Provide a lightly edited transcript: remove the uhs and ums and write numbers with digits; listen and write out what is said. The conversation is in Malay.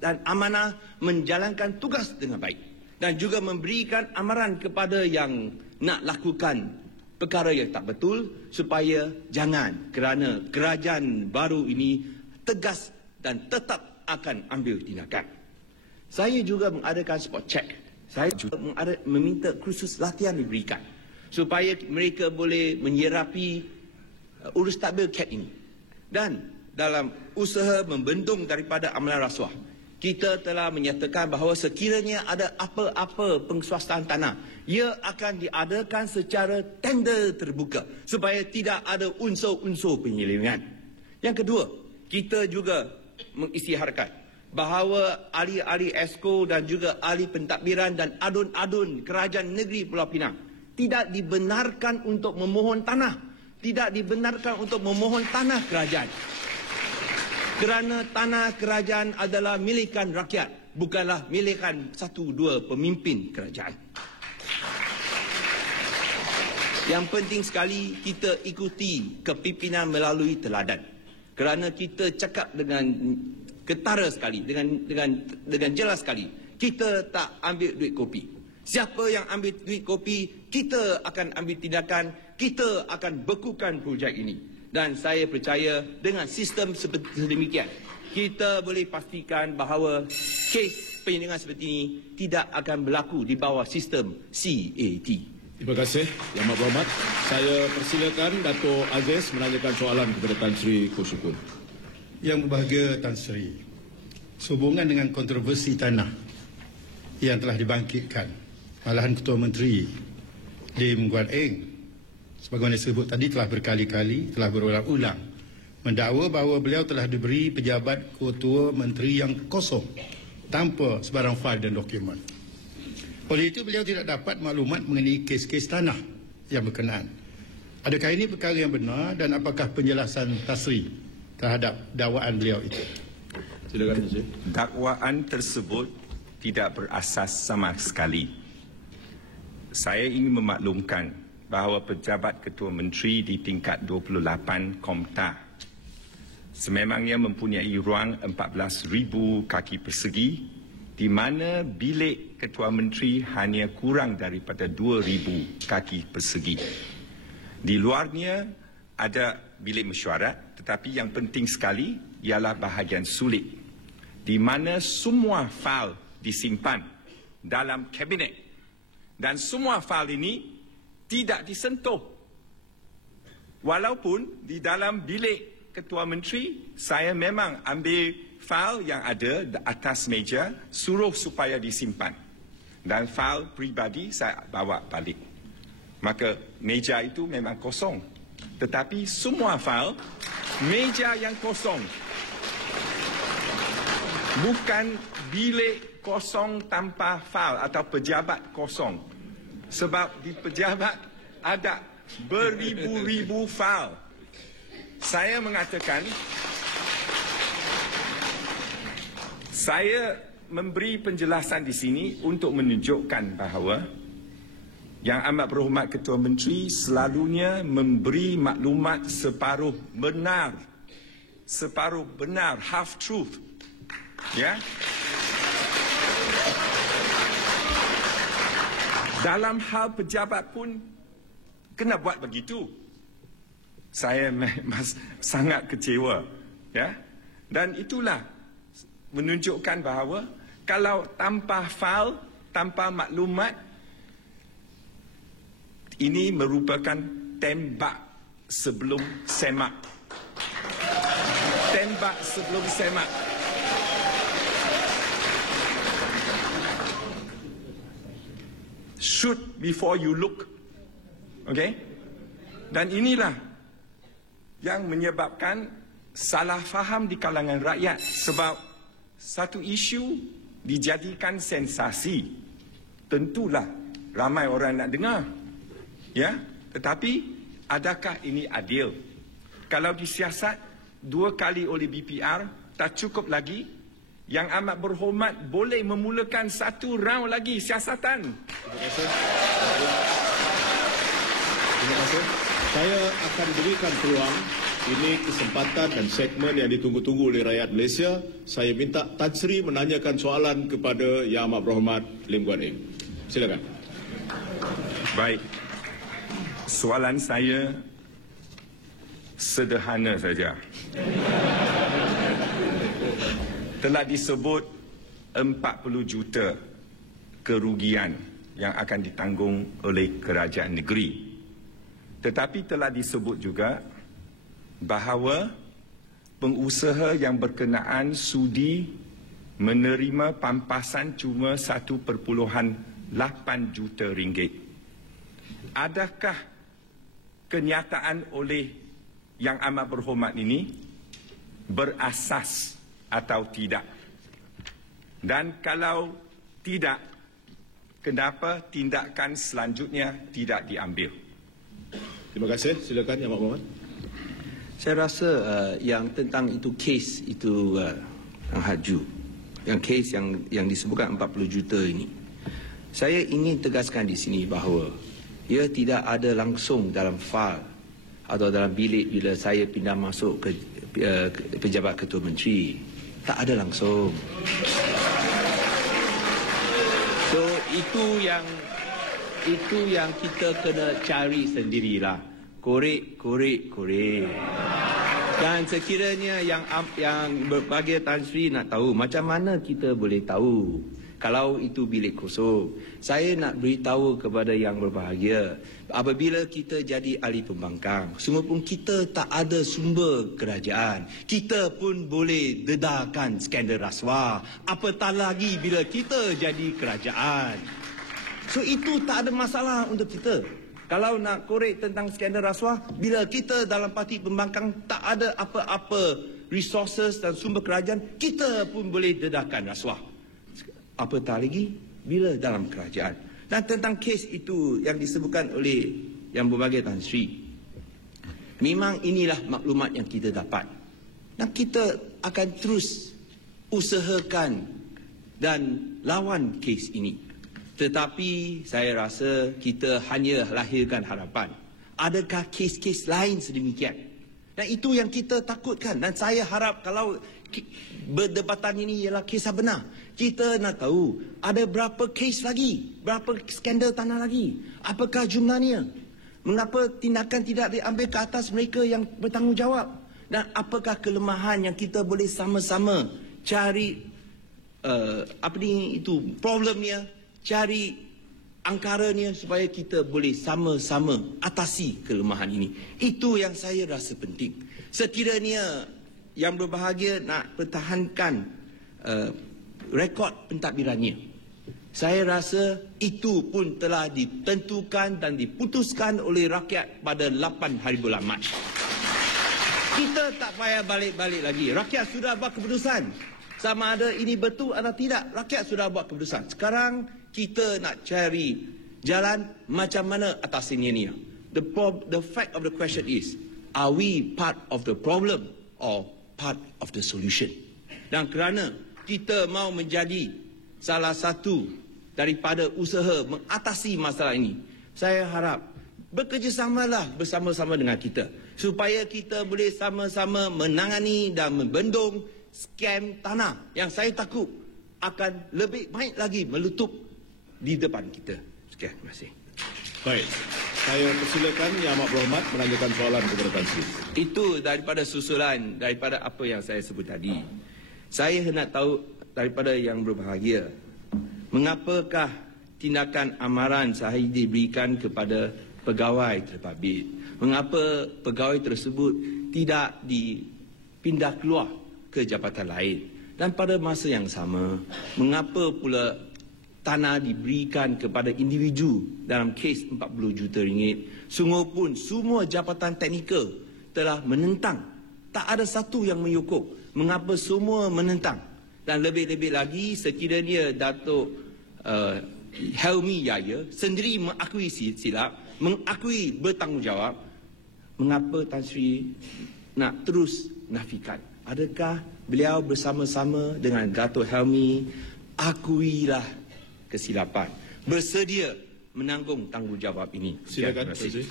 dan amanah menjalankan tugas dengan baik dan juga memberikan amaran kepada yang nak lakukan perkara yang tak betul supaya jangan, kerana kerajaan baru ini tegas dan tetap akan ambil tindakan. Saya juga mengadakan spot check. Saya juga meminta kursus latihan diberikan supaya mereka boleh menyerapi urus takbir CAT ini. Dan dalam usaha membendung daripada amalan rasuah, kita telah menyatakan bahawa sekiranya ada apa-apa penguasaan tanah, ia akan diadakan secara tender terbuka supaya tidak ada unsur-unsur penyelewengan. Yang kedua, kita juga mengisytiharkan bahawa ahli-ahli ESCO dan juga ahli pentadbiran dan adun-adun kerajaan negeri Pulau Pinang tidak dibenarkan untuk memohon tanah, tidak dibenarkan untuk memohon tanah kerajaan. Kerana tanah kerajaan adalah milikan rakyat, bukanlah milikan satu dua pemimpin kerajaan. Yang penting sekali kita ikuti kepimpinan melalui teladan. Kerana kita cakap dengan ketara sekali, dengan jelas sekali, kita tak ambil duit kopi. Siapa yang ambil duit kopi, kita akan ambil tindakan, kita akan bekukan projek ini. Dan saya percaya dengan sistem seperti sedemikian, kita boleh pastikan bahawa kes penyelidikan seperti ini tidak akan berlaku di bawah sistem CAT. Terima kasih, Yang Amat Berhormat. Saya persilakan Dato' Aziz menanyakan soalan kepada Tan Sri Kusukun. Yang berbahagia Tan Sri, sehubungan dengan kontroversi tanah yang telah dibangkitkan, malahan Ketua Menteri Lim Guan Eng sebagaimana disebut tadi telah berkali-kali, telah berulang-ulang mendakwa bahawa beliau telah diberi pejabat Ketua Menteri yang kosong tanpa sebarang fail dan dokumen. Oleh itu beliau tidak dapat maklumat mengenai kes-kes tanah yang berkenaan. Adakah ini perkara yang benar dan apakah penjelasan Tasri terhadap dakwaan beliau itu? Silakan, Encik. Dakwaan tersebut tidak berasas sama sekali. Saya ingin memaklumkan bahawa pejabat Ketua Menteri di tingkat 28 Komta sememangnya mempunyai ruang 14,000 kaki persegi, di mana bilik Ketua Menteri hanya kurang daripada 2,000 kaki persegi. Di luarnya ada bilik mesyuarat, tetapi yang penting sekali ialah bahagian sulit, di mana semua fail disimpan dalam kabinet dan semua fail ini tidak disentuh. Walaupun di dalam bilik Ketua Menteri, saya memang ambil fail yang ada di atas meja, suruh supaya disimpan. Dan fail peribadi saya bawa balik. Maka meja itu memang kosong. Tetapi semua fail, meja yang kosong. Bukan bilik kosong tanpa fail atau pejabat kosong. Sebab di pejabat ada beribu-ribu fail. Saya mengatakan, saya memberi penjelasan di sini untuk menunjukkan bahawa Yang Amat Berhormat Ketua Menteri selalunya memberi maklumat separuh benar, half truth. Ya. Dalam hal pejabat pun kena buat begitu. Saya sangat kecewa, ya. Dan itulah menunjukkan bahawa kalau tanpa fail, tanpa maklumat, ini merupakan tembak sebelum semak. Tembak sebelum semak. Shoot before you look. Okay? Dan inilah yang menyebabkan salah faham di kalangan rakyat. Sebab satu isu dijadikan sensasi, tentulah ramai orang nak dengar. Ya, tetapi adakah ini adil? Kalau disiasat 2 kali oleh BPR tak cukup lagi? Yang Amat Berhormat boleh memulakan 1 round lagi siasatan. Terima kasih. Terima kasih. Saya akan berikan peluang. Ini kesempatan dan segmen yang ditunggu-tunggu oleh rakyat Malaysia. Saya minta Tan Sri menanyakan soalan kepada Yang Amat Berhormat Lim Guan Eng. Silakan. Baik. Soalan saya sederhana saja. Telah disebut 40 juta kerugian yang akan ditanggung oleh kerajaan negeri. Tetapi telah disebut juga bahawa pengusaha yang berkenaan sudi menerima pampasan cuma 1.8 juta ringgit. Adakah kenyataan oleh Yang Amat Berhormat ini berasas atau tidak? Dan kalau tidak, kenapa tindakan selanjutnya tidak diambil? Terima kasih. Silakan Yang Amat Berhormat. Saya rasa yang tentang itu kes itu yang Haju, yang kes yang disebutkan 40 juta ini, saya ingin tegaskan di sini bahawa ia tidak ada langsung dalam fail atau dalam bilik bila saya pindah masuk ke pejabat Ketua Menteri. Tak ada langsung. So itu yang kita kena cari sendirilah. Korek. Dan sekiranya yang berbahagia Tan Sri nak tahu macam mana kita boleh tahu kalau itu bilik kosong. Saya nak beritahu kepada yang berbahagia, apabila kita jadi ahli pembangkang, semua pun kita tak ada sumber kerajaan, kita pun boleh dedahkan skandal rasuah. Apatah lagi bila kita jadi kerajaan. So itu tak ada masalah untuk kita. Kalau nak korek tentang skandal rasuah, bila kita dalam parti pembangkang tak ada apa-apa resources dan sumber kerajaan, kita pun boleh dedahkan rasuah. Apatah lagi bila dalam kerajaan. Dan tentang kes itu yang disebutkan oleh Yang Berbahagia Tan Sri, memang inilah maklumat yang kita dapat. Dan kita akan terus usahakan dan lawan kes ini. Tetapi saya rasa kita hanya lahirkan harapan. Adakah kes-kes lain sedemikian? Dan itu yang kita takutkan. Dan saya harap kalau berdebatan ini ialah kisah benar, kita nak tahu ada berapa kes lagi, berapa skandal tanah lagi, apakah jumlahnya, mengapa tindakan tidak diambil ke atas mereka yang bertanggungjawab, dan apakah kelemahan yang kita boleh sama-sama cari problemnya, cari angkaranya supaya kita boleh sama-sama atasi kelemahan ini. Itu yang saya rasa penting. Sekiranya Yang Berbahagia nak pertahankan rekod pentadbirannya, saya rasa itu pun telah ditentukan dan diputuskan oleh rakyat pada 8 hari bulan Mac. Kita tak payah balik-balik lagi. Rakyat sudah buat keputusan. Sama ada ini betul atau tidak, rakyat sudah buat keputusan. Sekarang kita nak cari jalan macam mana atasinya ni. The fact of the question is, are we part of the problem or part of the solution? Dan kerana kita mau menjadi salah satu daripada usaha mengatasi masalah ini, saya harap bekerjasamalah bersama-sama dengan kita supaya kita boleh sama-sama menangani dan membendung skam tanah yang saya takut akan lebih baik lagi meletup di depan kita. Sekian, terima kasih. Baik, saya persilakan Yang Amat Berhormat menanyakan soalan kepada Tan Sri. Itu daripada susulan, daripada apa yang saya sebut tadi. Saya hendak tahu daripada Yang Berbahagia, mengapakah tindakan amaran saya diberikan kepada pegawai terbabit? Mengapa pegawai tersebut tidak dipindah keluar ke jabatan lain? Dan pada masa yang sama, mengapa pula tanah diberikan kepada individu dalam kes 40 juta ringgit? Sungguh pun semua jabatan teknikal telah menentang. Tak ada satu yang menyokong. Mengapa semua menentang? Dan lebih-lebih lagi sekiranya Datuk Helmi Yahya sendiri mengakui silap, mengakui bertanggungjawab, mengapa Tan Sri nak terus nafikan? Adakah beliau bersama-sama dengan Datuk Helmi akuilah kesilapan, bersedia menanggung tanggungjawab ini? Silakan, Tan Sri.